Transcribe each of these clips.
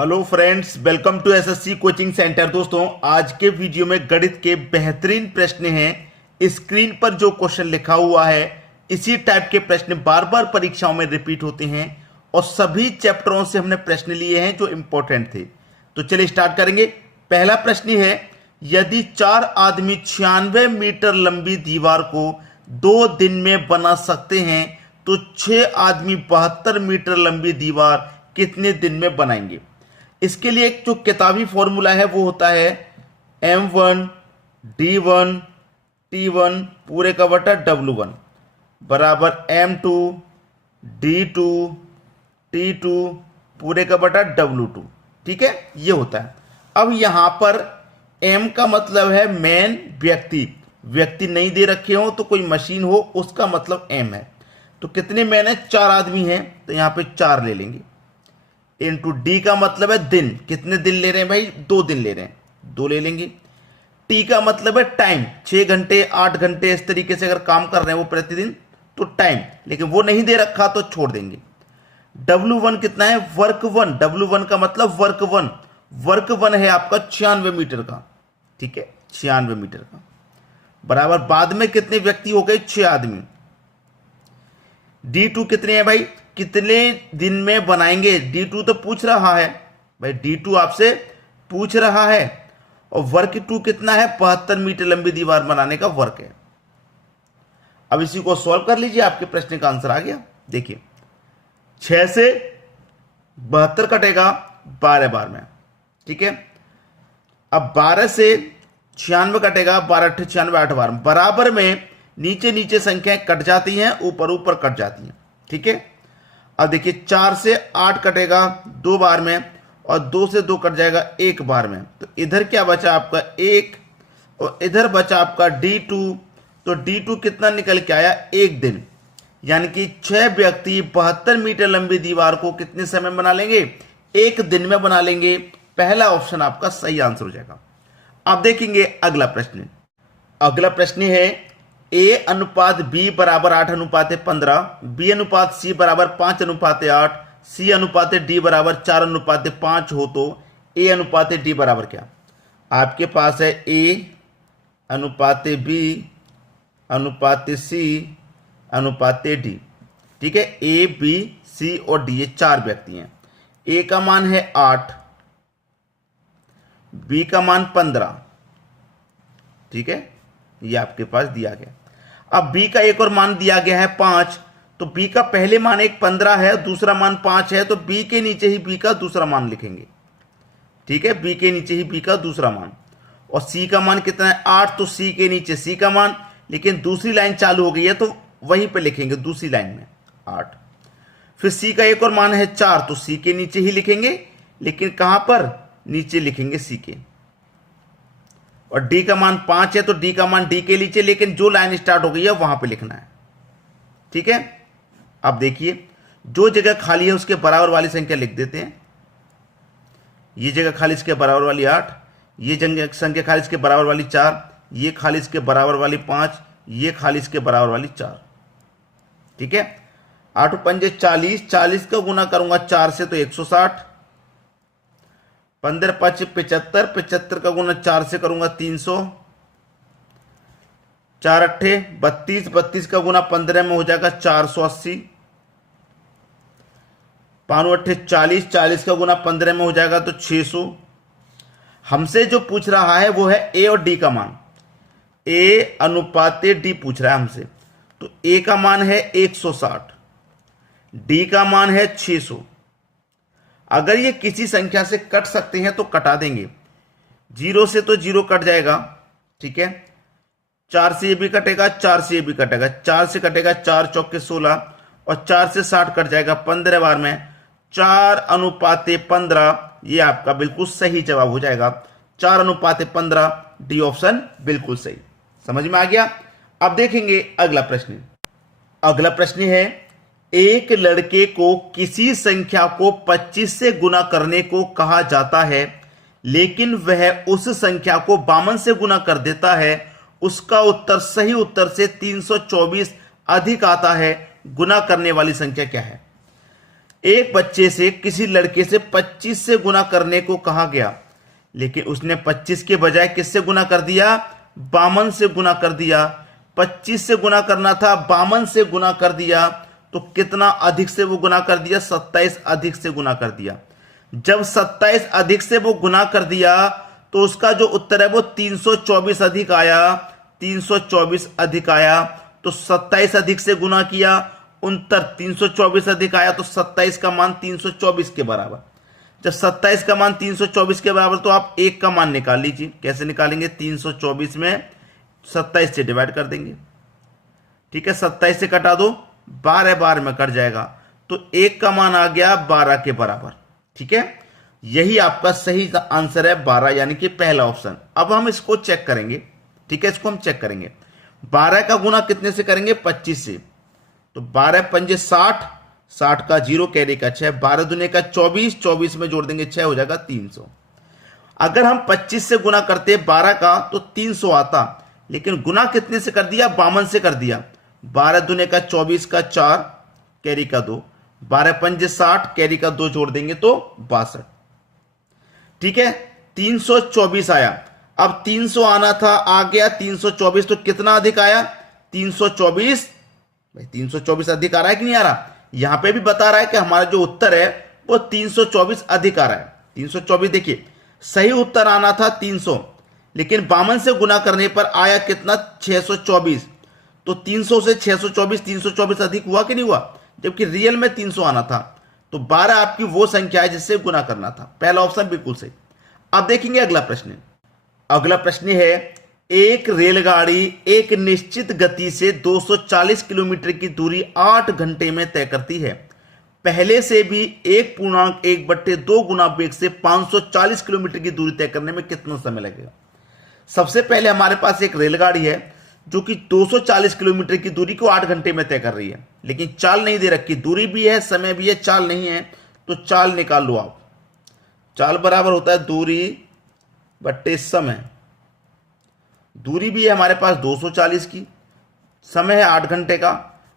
Hello friends, welcome to SSC coaching centre. दोस्तों, आज के वीडियो में गणित के बेहतरीन प्रश्न हैं। स्क्रीन पर जो क्वेश्चन लिखा हुआ है इसी टाइप के प्रश्न बार बार परीक्षाओं में रिपीट होते हैं और सभी चैप्टरों से हमने प्रश्न लिए हैं जो इंपॉर्टेंट थे। तो चलिए स्टार्ट करेंगे। पहला प्रश्न है, यदि 4 आदमी 96 मीटर लंबी दीवार को 2 दिन में बना सकते हैं तो 6 आदमी 72 मीटर लंबी दीवार कितने दिन में बनाएंगे। इसके लिए एक जो किताबी फॉर्मूला है वो होता है M1 D1 T1 पूरे का बटा W1 बराबर M2 D2 T2 पूरे का बटा W2। ठीक है, ये होता है। अब यहां पर M का मतलब है मैन, व्यक्ति नहीं दे रखे हो तो कोई मशीन हो उसका मतलब M है। तो कितने मैन है? 4 आदमी हैं तो यहां पे 4 ले लेंगे। इंटू डी का मतलब है दिन, कितने दिन ले रहे हैं भाई? 2 दिन ले रहे हैं, 2 ले लेंगे। टी का मतलब है टाइम, 6 घंटे 8 घंटे इस तरीके से अगर काम कर रहे हैं वो प्रतिदिन तो टाइम, लेकिन वो नहीं दे रखा तो छोड़ देंगे। W1 कितना है? Work one. W1 का मतलब वर्क वन है आपका 96 मीटर का। ठीक है, 96 मीटर का बराबर बाद में कितने व्यक्ति हो गए? 6 आदमी। D2 कितने हैं भाई? कितने दिन में बनाएंगे? D2 तो पूछ रहा है भाई, D2 आपसे पूछ रहा है। और वर्क 2 कितना है? 72 मीटर लंबी दीवार बनाने का वर्क है। अब इसी को सॉल्व कर लीजिए, आपके प्रश्न का आंसर आ गया। देखिए 6 से 72 कटेगा 12 बार में। ठीक है, अब 12 से 96 कटेगा, 12 8 96 8 बार में। बराबर में नीचे नीचे संख्याएं कट जाती हैं, ऊपर ऊपर कट जाती हैं। ठीक है, अब देखिए 4 से 8 कटेगा 2 बार में और 2 से 2 कट जाएगा 1 बार में। तो इधर क्या बचा आपका? 1 और इधर बचा आपका D2। तो D2 कितना निकल के आया? 1 दिन। यानी कि 6 व्यक्ति 72 मीटर लंबी दीवार को कितने समय बना लेंगे? 1 दिन में बना लेंगे। पहला ऑप्शन आपका सही आंसर हो जाएगा। अब देखेंगे अगला प्रश्न। अगला प्रश्न है, A अनुपात B बराबर 8:15, B अनुपात C बराबर 5:8, C अनुपात D बराबर 4:5 हो तो A अनुपात D बराबर क्या? आपके पास है A अनुपात B अनुपात C अनुपात D। ठीक है, A B C और D ये 4 व्यक्ति हैं। A का मान है 8, B का मान 15। ठीक है, ये आपके पास दिया गया। अब B का एक और मान दिया गया है 5, तो B का पहले मान एक 15 है, दूसरा मान 5 है, तो B के नीचे ही B का दूसरा मान लिखेंगे। ठीक है, B के नीचे ही B का दूसरा मान। और C का मान कितना है? 8, तो C के नीचे C का मान, लेकिन दूसरी लाइन चालू हो गई है तो वहीं पे लिखेंगे दूसरी लाइन में 8। फिर C का एक और मान है 4, तो C के नीचे ही लिखेंगे, लेकिन कहां पर? नीचे लिखेंगे C के। और D का मान 5 है तो D का मान D के नीचे, लेकिन जो लाइन स्टार्ट हो गई है वहां पे लिखना है। ठीक है, अब देखिए जो जगह खाली है उसके बराबर वाली संख्या लिख देते हैं। ये जगह खाली इसके बराबर वाली 8, ये जगह संख्या खाली इसके बराबर वाली 4, ये खाली इसके बराबर वाली 5, ये खाली इसके बराबर वाली 4। ठीक है, 8 पंजे 40, 40 का गुना करूंगा 4 से तो 160, 15 5 75, 75 का गुना 4 से करूंगा 300, 4 अट्ठे 32, 32 का गुना 15 में हो जाएगा 480, 5 अट्ठे 40, 40 का गुना 15 में हो जाएगा तो 600। हमसे जो पूछ रहा है वो है A और D का मान। A अनुपात D पूछ रहा है हमसे, तो A का मान है 160, D का मान है 600। अगर ये किसी संख्या से कट सकते हैं तो कटा देंगे। 0 से तो 0 कट जाएगा। ठीक है, 4 से ये भी कटेगा, 4 से ये भी कटेगा, 4 से कटेगा 4 चौके 16 और 4 से 60 कट जाएगा 15 बार में। 4:15 ये आपका बिल्कुल सही जवाब हो जाएगा। 4:15 डी ऑप्शन बिल्कुल सही। समझ में आ गया? अब देखेंगे अगला प्रश्न। अगला प्रश्न है, एक लड़के को किसी संख्या को 25 से गुना करने को कहा जाता है, लेकिन वह उस संख्या को 52 से गुना कर देता है। उसका उत्तर सही उत्तर से 324 अधिक आता है। गुना करने वाली संख्या क्या है? एक बच्चे से किसी लड़के से 25 से गुना करने को कहा गया, लेकिन उसने 25 के बजाय किससे गुना कर दिया? 52 से गुना कर दिया। 25 से गुना करना था, 52 से गुना कर दिया, तो कितना अधिक से वो गुना कर दिया? 27 अधिक से गुना कर दिया। जब 27 अधिक से वो गुना कर दिया तो उसका जो उत्तर है वो 324 अधिक आया। 324 अधिक आया तो 27 अधिक से गुना किया, उत्तर 324 अधिक आया, तो 27 का मान 324 के बराबर। जब 27 का मान 324 के बराबर तो आप 1 का मान निकाल लीजिए। कैसे निकालेंगे? 324 में 27 से डिवाइड कर देंगे। ठीक है, 27 से कटा दो, 12 बार में कट जाएगा, तो 1 का मान आ गया 12 के बराबर। ठीक है, यही आपका सही आंसर है 12, यानी कि पहला ऑप्शन। अब हम इसको चेक करेंगे। ठीक है, इसको हम चेक करेंगे। 12 का गुना कितने से करेंगे? 25 से। तो 12 पंजे 60, 60 का 0, कैरी का 6, 12 दुने का 24, 24 में जोड़ देंगे 6, हो जाएगा 300। अगर हम 25 से गुना करते 12 का तो 300 आता, लेकिन गुना कितने से कर दिया? 52 से कर दिया। 12 दुने का 24 का 4, कैरी का 2, 12 पंजे 60, कैरी का 2 जोड़ देंगे तो 62। ठीक है, 324 आया। अब 300 आना था, आ गया 324, तो कितना अधिक आया? 324। भाई 324 अधिक आ रहा है कि नहीं आ रहा? यहां पे भी बता रहा है कि हमारा जो उत्तर है वो 324 अधिक आ रहा है। 324, देखिए सही उत्तर आना था 300, लेकिन 52 से गुना करने पर आया कितना? 624। तो 300 से 624, 324 अधिक हुआ कि नहीं हुआ? जबकि रियल में 300 आना था। तो 12 आपकी वो संख्या है जिससे गुना करना था। पहला ऑप्शन बिल्कुल सही। अब देखेंगे अगला प्रश्न। अगला प्रश्न है, एक रेलगाड़ी एक निश्चित गति से 240 किलोमीटर की दूरी 8 घंटे में तय करती है। पहले से भी 1.1/2 गुना वेग से 540 किलोमीटर की दूरी तय करने में कितना समय लगेगा? सबसे पहले हमारे पास एक रेलगाड़ी है जो कि 240 किलोमीटर की दूरी को 8 घंटे में तय कर रही है, लेकिन चाल नहीं दे रखी। दूरी भी है, समय भी है, चाल नहीं है, तो चाल निकाल लो आप। चाल बराबर होता है दूरी बट्टे समय। दूरी भी है हमारे पास 240 की, समय है 8 घंटे का,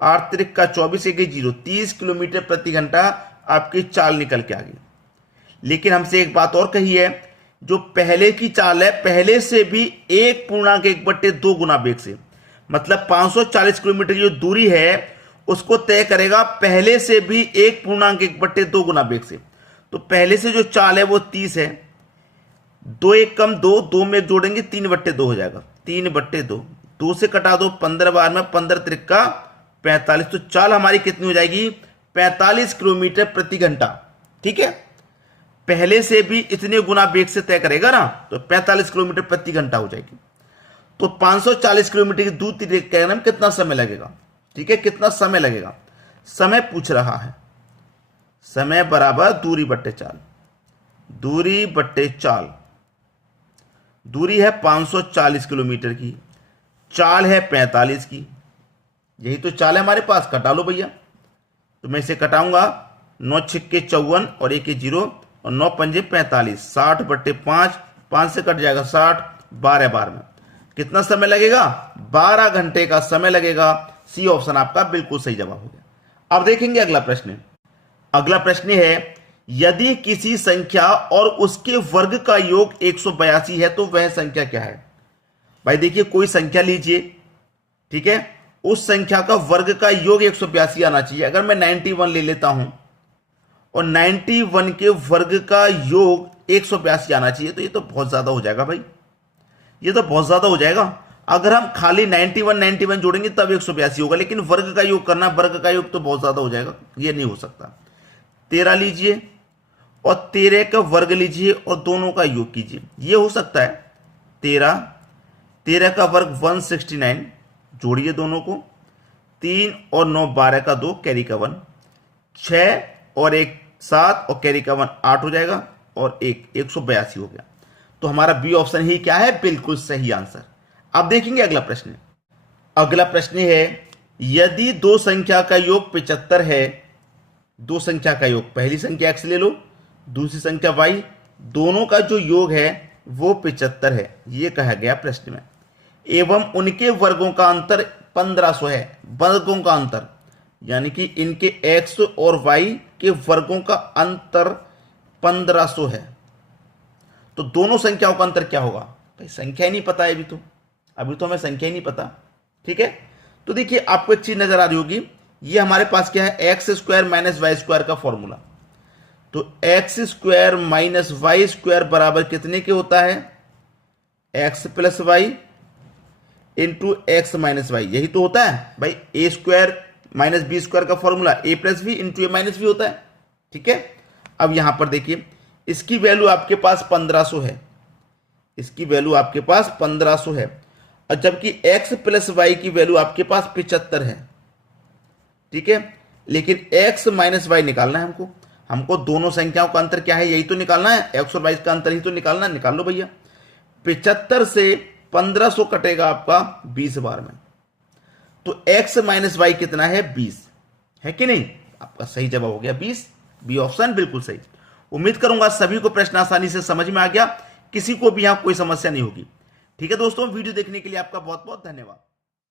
8 त्रिक का 24, 1 0, 30 किलोमीटर प्रति घंटा आपकी चाल निकल के आ गई। लेकिन हमसे एक बात और कही है, जो पहले की चाल है पहले से भी 1.1/2 गुना वेग से, मतलब 540 किलोमीटर जो दूरी है उसको तय करेगा पहले से भी 1.1/2 गुना वेग से। तो पहले से जो चाल है वो 30 है, 2 1 कम 2, 2 में जोड़ेंगे 3/2 हो जाएगा, 3/2, 2 से कटा दो 15 बार में, 15 त्रिक का 45। तो चाल हमारी कितनी हो जाएगी? 45 किलोमीटर प्रति घंटा। ठीक है, पहले से भी इतने गुना वेग से तय करेगा ना, तो 45 किलोमीटर प्रति घंटा हो जाएगी। तो 540 किलोमीटर की दूरी तय करने में कितना समय लगेगा? ठीक है, कितना समय लगेगा? समय पूछ रहा है। समय बराबर दूरी बट्टे चाल। दूरी बट्टे चाल। दूरी है 540 किलोमीटर की, चाल है 45 की। यही तो चाल है हमारे पास। कटा लो भैया। तो मैं इसे कटाऊंगा, 9 छिक्के 54 और 1 0 और 9 पंजे 45, 60/5, 5 से कट जाएगा 60, 12 बार में कितना समय लगेगा? 12 घंटे का समय लगेगा। सी ऑप्शन आपका बिल्कुल सही जवाब हो गया। अब देखेंगे अगला प्रश्न। अगला प्रश्न है, यदि किसी संख्या और उसके वर्ग का योग 182 है तो वह संख्या क्या है? भाई देखिए, कोई संख्या लीजिए, ठीक है, उस संख्या का वर्ग का योग 182 आना चाहिए। अगर मैं 91 ले लेता हूं और 91 के वर्ग का योग 182 आना चाहिए, तो ये तो बहुत ज्यादा हो जाएगा भाई, ये तो बहुत ज्यादा हो जाएगा। अगर हम खाली 91 जोड़ेंगे तब 182 होगा, लेकिन वर्ग का योग करना, वर्ग का योग तो बहुत ज्यादा हो जाएगा, ये नहीं हो सकता। 13 लीजिए और 13 का वर्ग लीजिए और दोनों का योग कीजिए, ये हो सकता है। 13 का वर्ग 169, जोड़िए दोनों को, 3 और 9 12 का 2, कैरी का 1, 6 और 1 7 और कैरी का 1 8 हो जाएगा और 182 हो गया। तो हमारा बी ऑप्शन ही क्या है? बिल्कुल सही आंसर। अब देखेंगे अगला प्रश्न। अगला प्रश्न है, यदि दो संख्या का योग 75 है, दो संख्या का योग, पहली संख्या x ले लो, दूसरी संख्या y, दोनों का जो योग है वो 75 है, ये कहा गया प्रश्न में, एवं उनके वर्गों का अंतर 1500 है। वर्गों का अंतर यानी कि इनके x और y के वर्गों का अंतर 1500 है, तो दोनों संख्याओं का अंतर क्या होगा? भाई संख्या ही नहीं पता है अभी तो हमें संख्या ही नहीं पता। ठीक है, तो देखिए आपको एक चीज नजर आ रही होगी, ये हमारे पास क्या है, X square minus Y square का फॉर्मूला। तो X square minus Y square बराबर कितने के होता है? X plus Y into X minus Y, यही तो होता है भाई। A square minus B square का formula A plus B into A minus B होता है। ठीक है, अब यहां पर देखिए इसकी वैल्यू आपके पास 1500 है, इसकी वैल्यू आपके पास 1500 है, और जबकि x प्लस वाई की वैल्यू आपके पास 75 है। ठीक है, लेकिन x माइनस वाई निकालना है हमको दोनों संख्याओं का अंतर क्या है यही तो निकालना है, x और y का अंतर ही तो निकालना है। निकाल लो भैया। 75 से 1500 कटेगा आपका 20 बार में, तो x माइनस वाई कितना है? 20 है कि नहीं? आपका सही जवाब हो गया 20, बी ऑप्शन बिल्कुल सही। उम्मीद करूंगा सभी को प्रश्न आसानी से समझ में आ गया, किसी को भी यहां कोई समस्या नहीं होगी। ठीक है दोस्तों, वीडियो देखने के लिए आपका बहुत बहुत धन्यवाद।